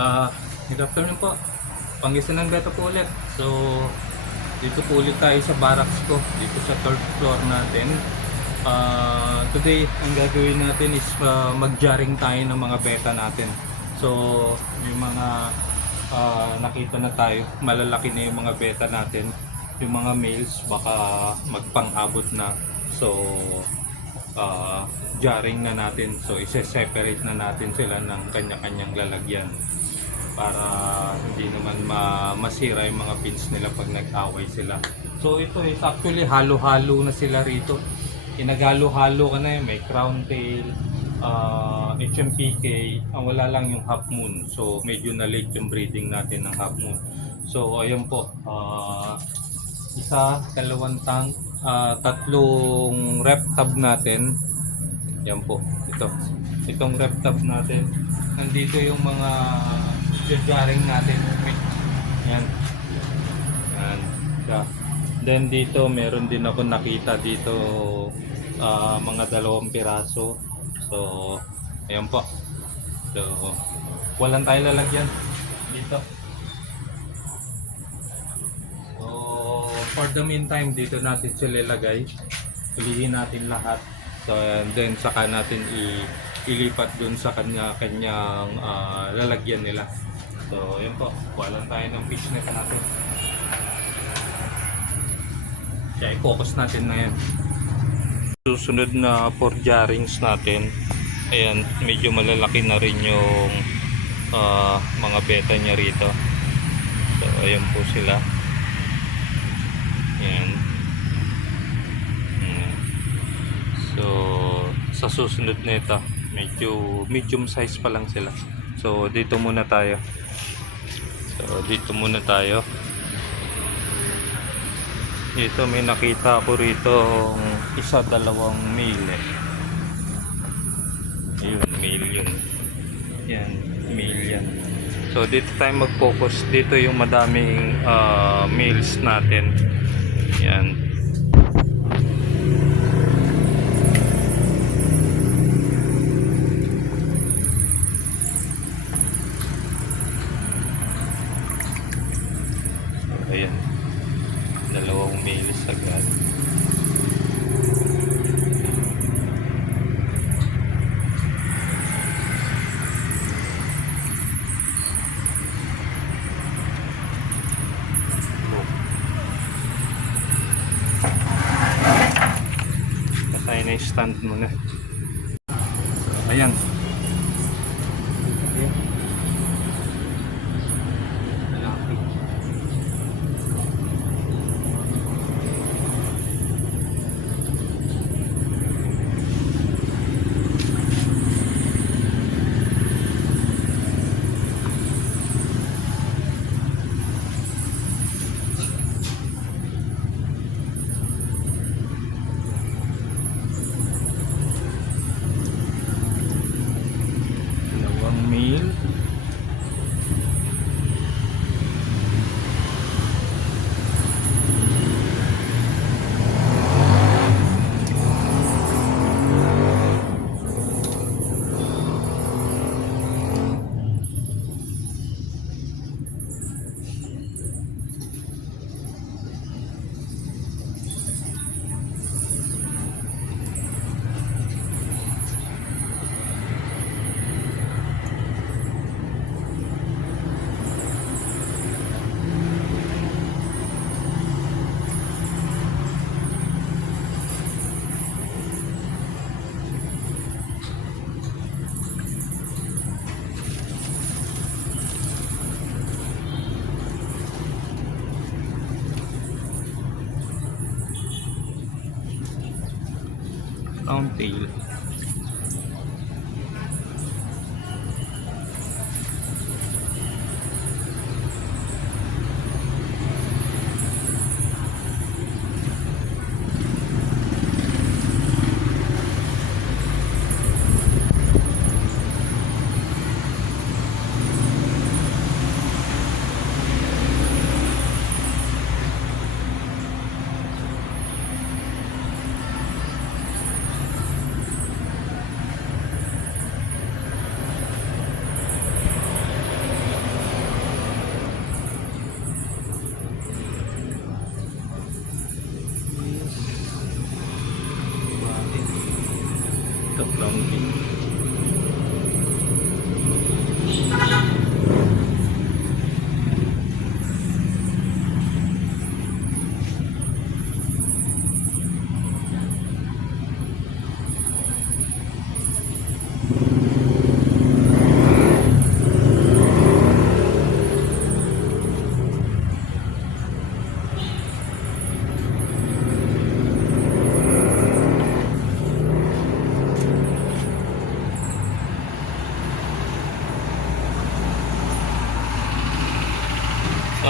Ah, Good afternoon po. Pangasinan Beta po ulit. So, dito po ulit tayo sa barracks ko, dito sa third floor natin. Today, ang gagawin natin is mag-jarring tayo ng mga beta natin. So, yung mga nakita na tayo, malalaki na yung mga beta natin. Yung mga males, baka magpang-abot na. So, jarring na natin. So, ise-separate na natin sila ng kanya-kanyang lalagyan para hindi naman masira yung mga pins nila pag nag-away sila. So ito is actually halo-halo na sila rito. Inagalo-halo ka na yun. May crown tail, HMPK, ang wala lang yung half moon. So medyo na late yung breeding natin ng half moon. So ayun po, isa, dalawang tank, tatlong rep tab natin. Yan po, itong rep tab natin. Nandito yung mga jaring natin. Yan. Yan. Then dito meron din ako nakita dito mga 2 piraso. So ayan po. So walang tayo lalagyan dito. So for the meantime dito natin sila ilagay. Pilihin natin lahat. So and then saka natin ilipat dun sa kanyang lalagyan nila. So yun po, walang tayo ng fishnet natin. Kaya i-focus natin na yan. Susunod na 4 jarrings natin. Ayan, medyo malalaki na rin yung mga beta niya rito. So ayan po sila. Ayan. So sa susunod na ito, medyo medium size pa lang sila. So dito muna tayo. Dito may nakita ako rito isa, 2 male eh. Ayun, male yun. Yan, male yan. So dito tayo mag-focus. Dito yung madaming males natin. Yan. Ayan, 2 males agad. Patay na yung stand muna. Ayan. Meal. Round tail.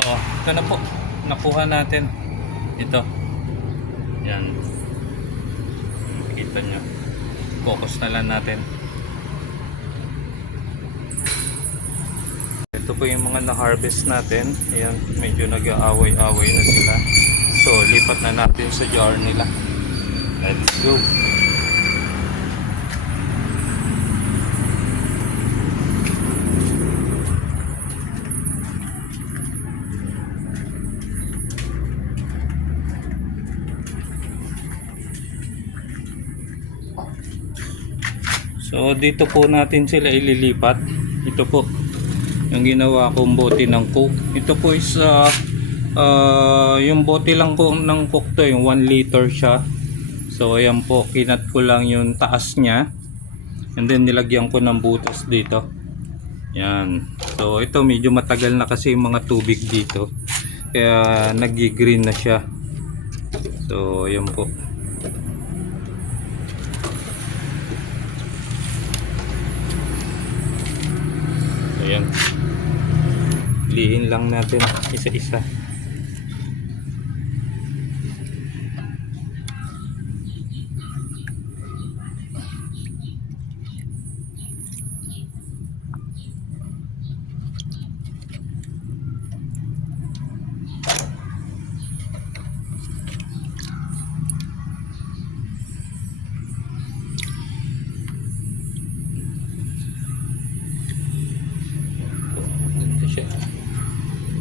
Oo, ito na po. Nakuha natin. Ito. Yan. Kita nyo. Focus na lang natin. Ito po yung mga na-harvest natin. Ayan, medyo nag-aaway-away na sila. So, lipat na natin sa jar nila. Let's go. So dito po natin sila ililipat. Ito po yung ginawa kong bote ng Coke. Ito po is yung bote lang po ng Coke to, yung 1 liter siya. So ayan po, kinat ko lang yung taas niya. And then nilagyan ko ng butas dito. Yan. So ito medyo matagal na kasi yung mga tubig dito. Kaya nag-green na siya. So ayan po. Ayan. Lihin lang natin isa-isa.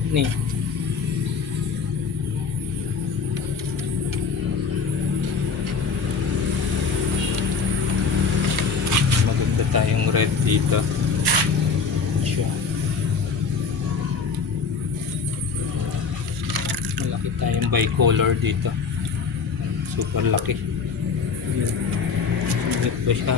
Ni maganda tayong red dito siya. Malaki tayong bicolor dito, super laki. Sumit ba siya?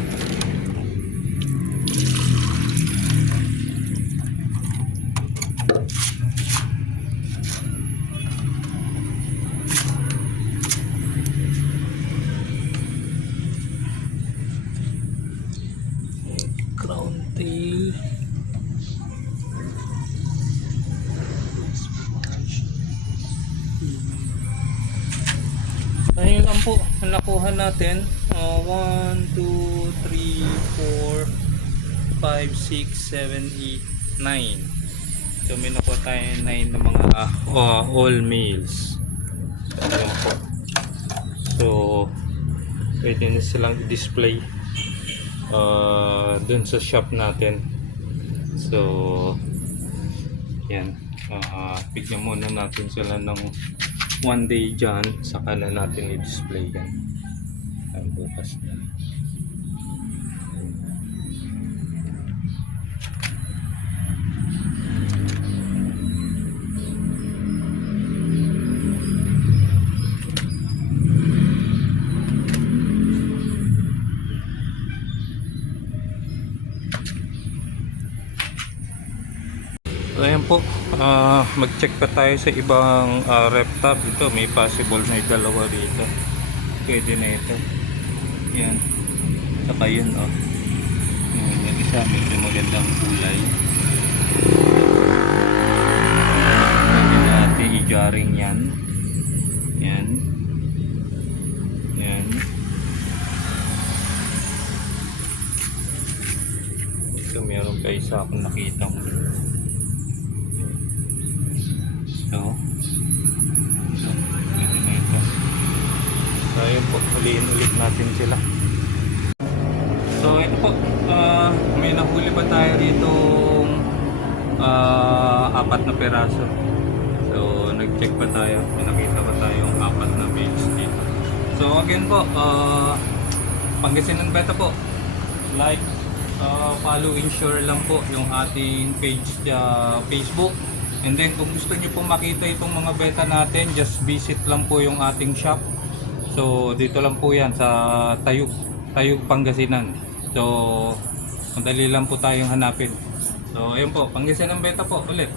Crown tail. Ayun lang po ang nakuha natin. 1, 2, 3, 4, 5, 6, 7, 8, 9. So may nakuha tayo 9 na mga all males. So ayun po. So pwede na silang i-display dun sa shop natin. So yan, bigyan muna natin sila ng 1 day dyan, saka na natin i-display yan ang bukas na. So ayan po, mag-check pa tayo sa ibang rep tab. Ito may possible na dalawa dito. Pwede na ito. Yan. Saka yun yung isa medyo magandang kulay. Pwede natin i-jarring yan. Yan. Yan. Ito meron pa isa akong nakita mo. So, pwede na ito. So, ayun po, uliin ulit natin sila. So, ito po, may nahuli pa tayo rito 4 na peraso. So, nag-check pa tayo. May nakita pa tayong 4 na males dito. So, again po, Pangasinan Beta po. Like, follow, and share lang po yung ating page sa Facebook. And then kung gusto niyo po makita itong mga beta natin, just visit lang po yung ating shop. So dito lang po yan sa Tayug, Pangasinan. So madali lang po tayong hanapin. So ayun po, Pangasinan Beta po ulit.